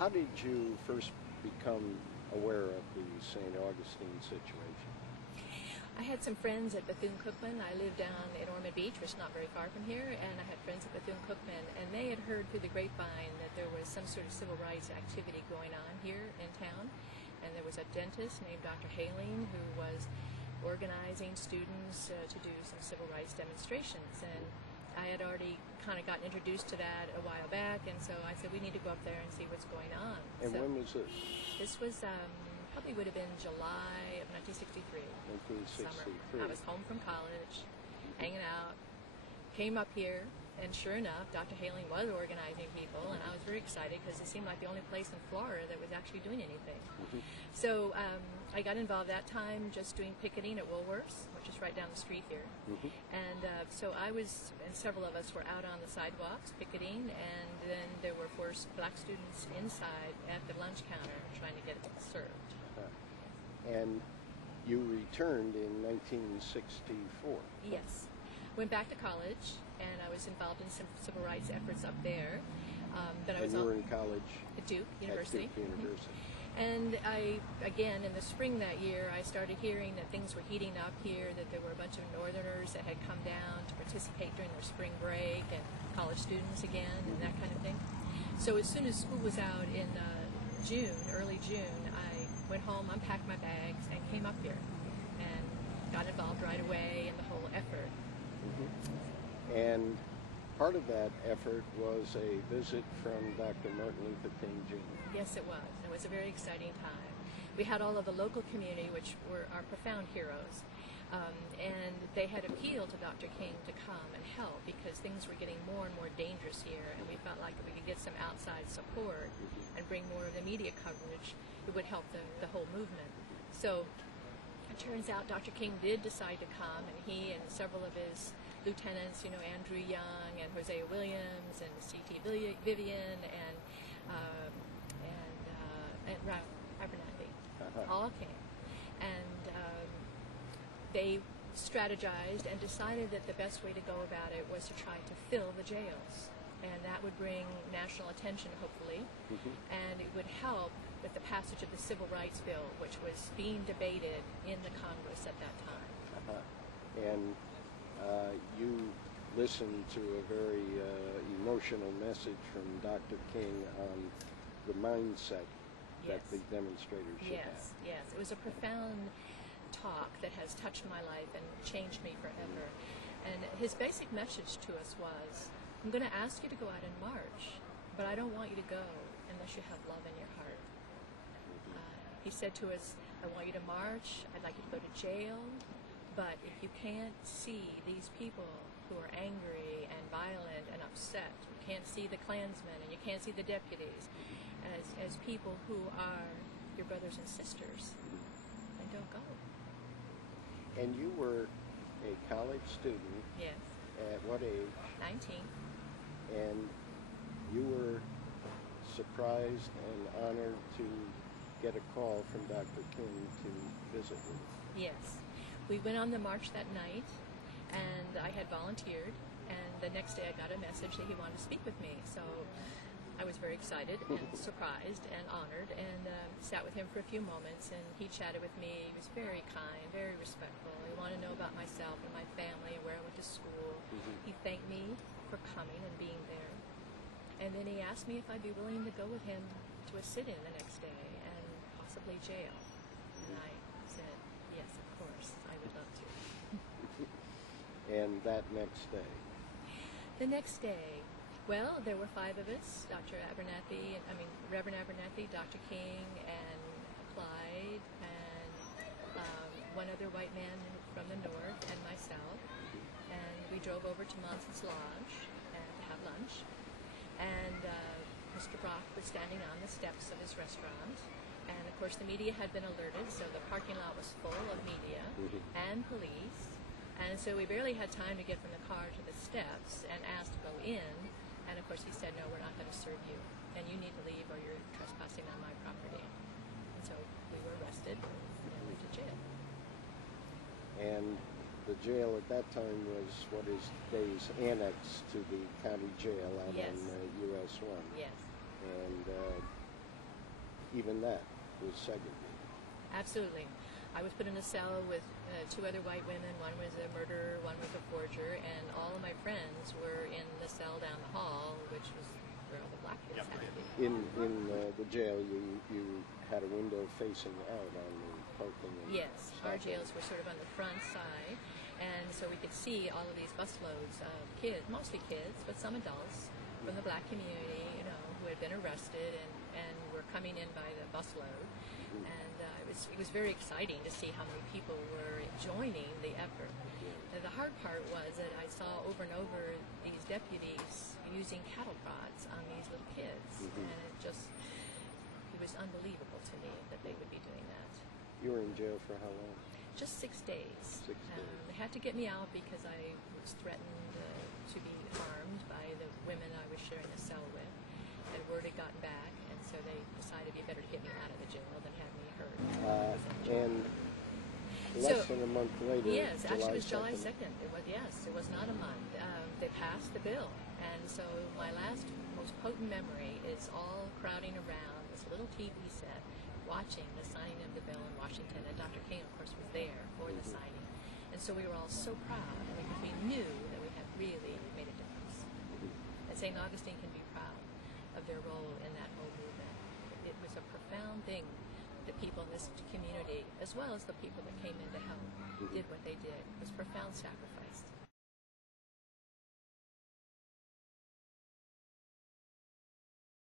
How did you first become aware of the St. Augustine situation? I had some friends at Bethune-Cookman. I lived down in Ormond Beach, which is not very far from here, and I had friends at Bethune-Cookman, and they had heard through the grapevine that there was some sort of civil rights activity going on here in town, and there was a dentist named Dr. Haling who was organizing students to do some civil rights demonstrations, and I had already kind of gotten introduced to that a while back, and so I said we need to go up there and see what's going on. And so when was this? This was probably would have been July of 1963. 1963. Summer. I was home from college, hanging out, came up here, and sure enough, Dr. Haling was organizing people, and I was very excited because it seemed like the only place in Florida that was actually doing anything. So I got involved that time just doing picketing at Woolworths, which is right down the street here. And so I was, and several of us were out on the sidewalks picketing, and then there were first black students inside at the lunch counter trying to get it served. And you returned in 1964. Yes. Went back to college, and I was involved in some civil rights efforts up there. But I was you were in college at Duke University. At Duke University. And again, in the spring that year, I started hearing that things were heating up here, that there were a bunch of Northerners that had come down to participate during their spring break, and college students again, and that kind of thing. So as soon as school was out in June, early June, I went home, unpacked my bags, and came up here, and got involved right away in the whole effort. And part of that effort was a visit from Dr. Martin Luther King Jr. Yes, it was. It was a very exciting time. We had all of the local community, which were our profound heroes, and they had appealed to Dr. King to come and help because things were getting more and more dangerous here, and we felt like if we could get some outside support and bring more of the media coverage, it would help the whole movement. So it turns out Dr. King did decide to come, and he and several of his lieutenants, Andrew Young and Hosea Williams and C.T. Vivian and Abernathy all came. And they strategized and decided that the best way to go about it was to try to fill the jails. And that would bring national attention, hopefully, and it would help with the passage of the Civil Rights Bill, which was being debated in the Congress at that time. And you listened to a very emotional message from Dr. King on the mindset that the demonstrators should have. Yes. It was a profound talk that has touched my life and changed me forever. And his basic message to us was, I'm going to ask you to go out and march, but I don't want you to go unless you have love in your heart. He said to us, I want you to march, I'd like you to go to jail, but if you can't see these people who are angry and violent and upset, you can't see the Klansmen and you can't see the deputies as people who are your brothers and sisters, then don't go. And you were a college student. Yes. At what age? 19. And you were surprised and honored to get a call from Dr. King to visit with you. Yes. We went on the march that night, and I had volunteered, and the next day I got a message that he wanted to speak with me. So I was very excited and surprised and honored, and sat with him for a few moments, and he chatted with me. He was very kind, very respectful. He wanted to know about myself and my family and where I went to school. He thanked me for coming and being there. And then he asked me if I'd be willing to go with him to a sit-in the next day and possibly jail. And I said, yes, of course, I would love to. And that next day? The next day, well, there were 5 of us, Reverend Abernathy, Dr. King, and Clyde, and one other white man from the north, and myself. And we drove over to Monson's Lodge to have lunch. And Mr. Brock was standing on the steps of his restaurant. And of course the media had been alerted, so the parking lot was full of media and police. And so we barely had time to get from the car to the steps and asked to go in. And of course he said, no, we're not going to serve you. And you need to leave or you're trespassing on my property. And so we were arrested and went to jail. And the jail at that time was what is today's annex to the county jail out on US 1. Yes. And even that was segregated. Absolutely. I was put in a cell with two other white women. One was a murderer, one was a forger, and all of my friends were in the cell down the hall, which was where all the black kids had to be. In the jail, you had a window facing out on the parking. And Yes, our stopping. jails were sort of on the front side, and so we could see all of these busloads of kids, mostly kids, but some adults from the black community, you know, who had been arrested and were coming in by the busload. And it was very exciting to see how many people were joining the effort. The hard part was that I saw over and over these deputies using cattle prods on these little kids, and it was unbelievable to me that they would be doing that. You were in jail for how long? Just 6 days. 6 days. They had to get me out because I was threatened to be harmed by the women I was sharing a cell with, and word had gotten back, and so they decided it'd be better to get me out of the jail than have me hurt. And less than a month later, yes, actually it was July 2nd. 2nd. It was not a month. They passed the bill, and so my last most potent memory is all crowding around this little TV set, watching the signing of the bill in Washington, and Dr. King, of course, was there for the signing. And so we were all so proud because we knew that we had really made a difference. And St. Augustine can be proud of their role in that whole movement. It was a profound thing. The people in this community, as well as the people that came in to help, did what they did. It was profound sacrifice.